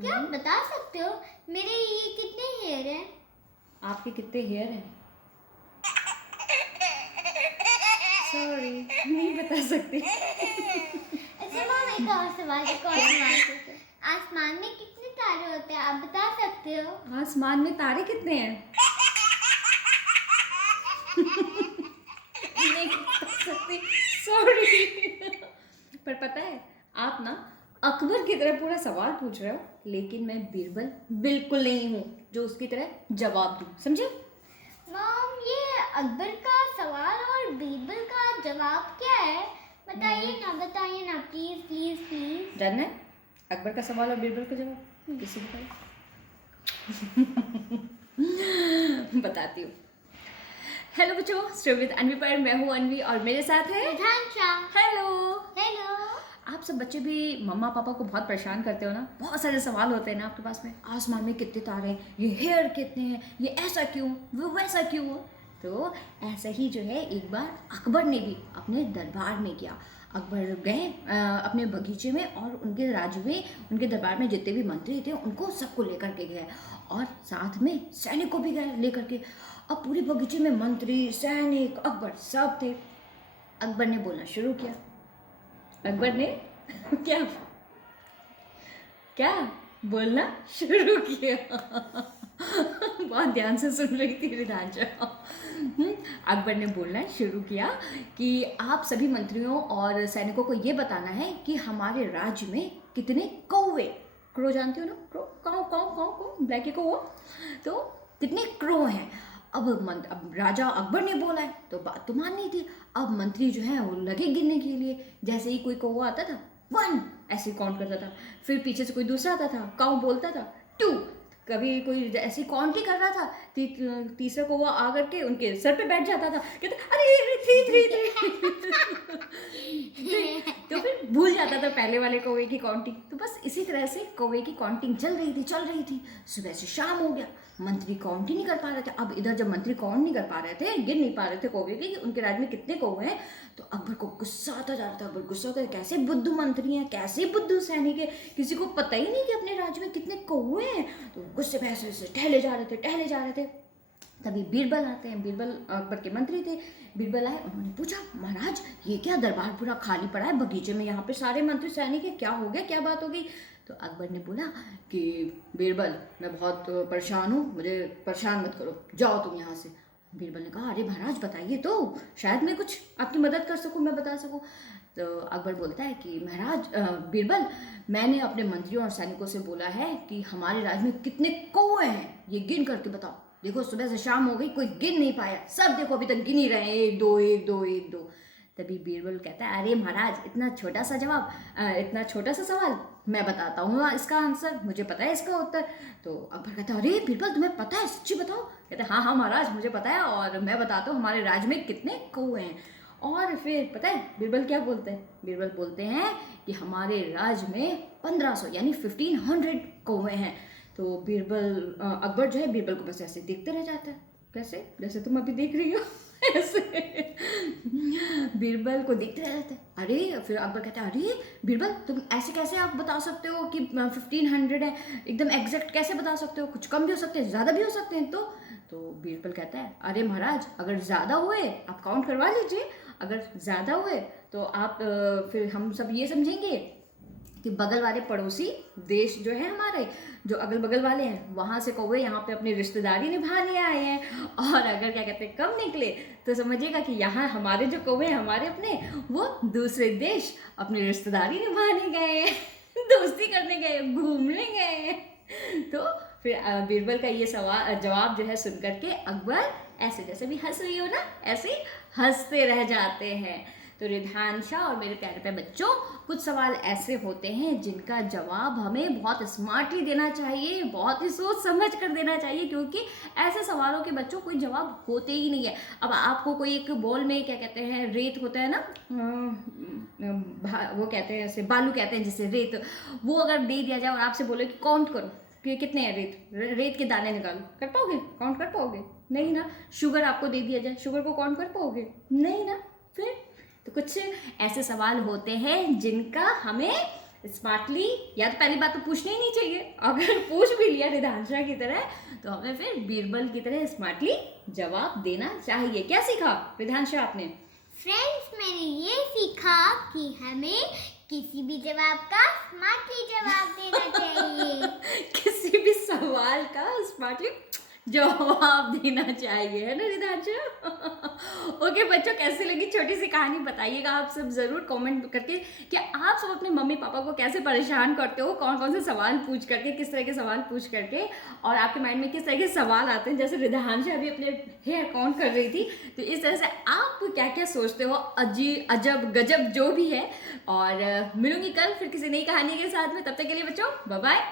क्या आप बता सकते हो मेरे ये कितने हेयर हैं? आपके कितने हेयर हैं? सॉरी, नहीं बता सकती। अच्छा मॉम, एक और सवाल आसमान में कितने तारे होते हैं, आप बता सकते हो? आसमान में तारे कितने हैं? नहीं बता सकती, सॉरी। पर पता है, आप ना अकबर की तरह पूरा सवाल पूछ रहे हो, लेकिन मैं बीरबल बिल्कुल नहीं हूँ जो उसकी तरह जवाब दूँ, समझे? मॉम, ये अकबर का सवाल और बीरबल का जवाब क्या है? बताइए ना प्लीज प्लीज प्लीज। डन है? अकबर का सवाल और बीरबल का जवाब किसी को बताती हूँ। हेलो बच्चों, स्टोरी विद अनवी पर मैं हूँ अनवी और मेरे साथ है रिधांशा। हेलो। हेलो। आप सब बच्चे भी मम्मा पापा को बहुत परेशान करते हो ना, बहुत सारे सवाल होते हैं ना आपके पास में, आसमान में कितने तारे हैं, ये हेयर कितने हैं, ये ऐसा क्यों, वो वैसा क्यों हो। तो ऐसा ही जो है एक बार अकबर ने भी अपने दरबार में किया। अकबर गए अपने बगीचे में और उनके राज्य में, उनके दरबार में जितने भी मंत्री थे उनको सबको लेकर के गए और साथ में सैनिक को भी गए लेकर के। अब पूरे बगीचे में मंत्री, सैनिक, अकबर सब थे। अकबर ने बोलना शुरू किया। अकबर ने क्या क्या बोलना शुरू किया। बहुत ध्यान से सुन रही थी रिधांशा। अकबर ने बोलना शुरू किया कि आप सभी मंत्रियों और सैनिकों को ये बताना है कि हमारे राज्य में कितने कौवे, क्रो जानते हो ना, क्रो, काऊ काऊ काऊ काऊ, ब्लैकी कौवा, तो कितने क्रो हैं। अब राजा अकबर ने बोला है तो बात तो माननी थी। अब मंत्री जो है वो लगे गिनने के लिए, जैसे ही कोई कौवा आता था 1 ऐसे काउंट करता था, फिर पीछे से कोई दूसरा आता था, काऊ बोलता था 2, कभी कोई ऐसी काउंट ही कर रहा था, तीसरा कौवा आकर के उनके सर पे बैठ जाता था, कहता अरे 3 तो फिर भूल जाता था पहले वाले कौवे की काउंटिंग। तो बस इसी तरह से कौवे की काउंटिंग चल रही थी। सुबह से शाम हो गया, मंत्री काउंट ही नहीं कर पा रहे थे। अब इधर जब मंत्री काउंट नहीं कर पा रहे थे, गिन नहीं पा रहे थे कौवे के कि उनके राज्य में कितने कौवे हैं, तो अकबर को गुस्सा आता जा रहा था। अकबर गुस्सा होता है, कैसे बुद्धू मंत्री हैं, कैसे बुद्धू सैनिक है, किसी को पता ही नहीं कि अपने राज्य में कितने कौवे हैं। तो गुस्से में ऐसे टहले जा रहे थे। तभी बीरबल आते हैं। बीरबल अकबर के मंत्री थे। बीरबल आए, उन्होंने पूछा महाराज ये क्या दरबार पूरा खाली पड़ा है बगीचे में, यहाँ पे सारे मंत्री सैनिक है, क्या हो गया, क्या बात हो गई। तो अकबर ने बोला कि बीरबल मैं बहुत परेशान हूँ, मुझे परेशान मत करो, जाओ तुम यहाँ से। बीरबल ने कहा अरे महाराज बताइए तो, शायद मैं कुछ आपकी मदद कर सकूँ, मैं बता सकूँ। तो अकबर बोलता है कि महाराज बीरबल, मैंने अपने मंत्रियों और सैनिकों से बोला है कि हमारे राज्य में कितने कौवे हैं ये गिन करके बताओ। देखो सुबह से शाम हो गई, कोई गिन नहीं पाया, सब देखो अभी तक गिन ही रहे हैं, 1 2 1 2 1 2। तभी बीरबल कहता है अरे महाराज इतना छोटा सा जवाब, इतना छोटा सा सवाल, मैं बताता हूँ इसका आंसर, मुझे पता है इसका उत्तर। तो अकबर कहता है अरे बीरबल तुम्हें पता है, सच्ची बताओ। कहते हैं हाँ महाराज मुझे पता है और मैं बताता हूँ हमारे राज्य में कितने कौवे हैं। और फिर पता है बीरबल क्या बोलते हैं? बीरबल बोलते हैं कि हमारे राज्य में 1500 यानी 1500 कौवे हैं। तो अकबर जो है बीरबल को बस ऐसे देखते रह जाता है, कैसे, जैसे तुम अभी देख रही हो ऐसे बीरबल को देखते रह जाते हैं। अरे फिर अकबर कहता है अरे बीरबल तुम ऐसे कैसे आप बता सकते हो कि 1500 है, एकदम एग्जैक्ट कैसे बता सकते हो, कुछ कम भी हो सकते हैं, ज़्यादा भी हो सकते हैं। तो बीरबल कहता है अरे महाराज अगर ज़्यादा हुए आप काउंट करवा लीजिए, अगर ज़्यादा हुए तो आप फिर हम सब ये समझेंगे कि बगल वाले पड़ोसी देश जो है हमारे, जो अगल बगल वाले हैं, वहाँ से कौवे यहाँ पे अपनी रिश्तेदारी निभाने आए हैं। और अगर क्या कहते हैं कम निकले तो समझिएगा कि यहाँ हमारे जो कौवे हैं हमारे अपने, वो दूसरे देश अपनी रिश्तेदारी निभाने गए हैं, दोस्ती करने गए, घूमने गए हैं। तो फिर बीरबल का ये जवाब जो है सुन करके अकबर ऐसे, जैसे भी हंस रही हो ना, ऐसे हंसते रह जाते हैं। तो रिधांशा और मेरे प्यारे प्यारे बच्चों, कुछ सवाल ऐसे होते हैं जिनका जवाब हमें बहुत स्मार्टली देना चाहिए, बहुत ही सोच समझ कर देना चाहिए, क्योंकि ऐसे सवालों के बच्चों कोई जवाब होते ही नहीं है। अब आपको कोई एक बॉल में क्या कहते हैं, रेत होता है ना, वो कहते हैं ऐसे, बालू कहते हैं जिसे, रेत, वो अगर दे दिया जाए और आपसे बोले कि काउंट करो कि कितने हैं रेत के दाने निकालो, कर पाओगे, काउंट कर पाओगे? नहीं ना। शुगर आपको दे दिया जाए, शुगर को काउंट कर पाओगे? नहीं ना। फिर तो कुछ ऐसे सवाल होते हैं जिनका हमें स्मार्टली, या तो पहली बात तो पूछना ही नहीं चाहिए, अगर पूछ भी लिया रिधांशा की तरह तो हमें फिर बीरबल की तरह स्मार्टली जवाब देना चाहिए। क्या सीखा रिधांशा आपने? फ्रेंड्स, मैंने ये सीखा कि हमें किसी भी जवाब का स्मार्टली जवाब देना चाहिए। किसी भी सवाल का स्मार्टली जवाब देना चाहिए, है ना रिधांशा? ओके बच्चों, कैसी लगी छोटी सी कहानी बताइएगा आप सब जरूर कमेंट करके कि आप सब अपने मम्मी पापा को कैसे परेशान करते हो, कौन कौन से सवाल पूछ करके, किस तरह के सवाल पूछ करके, और आपके माइंड में किस तरह के सवाल आते हैं। जैसे रिधांशा अभी अपने हेयर काउंट कर रही थी, तो इस तरह से आप क्या क्या सोचते हो, अजब गजब जो भी है। और मिलूंगी कल फिर किसी नई कहानी के साथ में, तब तक के लिए बच्चों बाय बाय।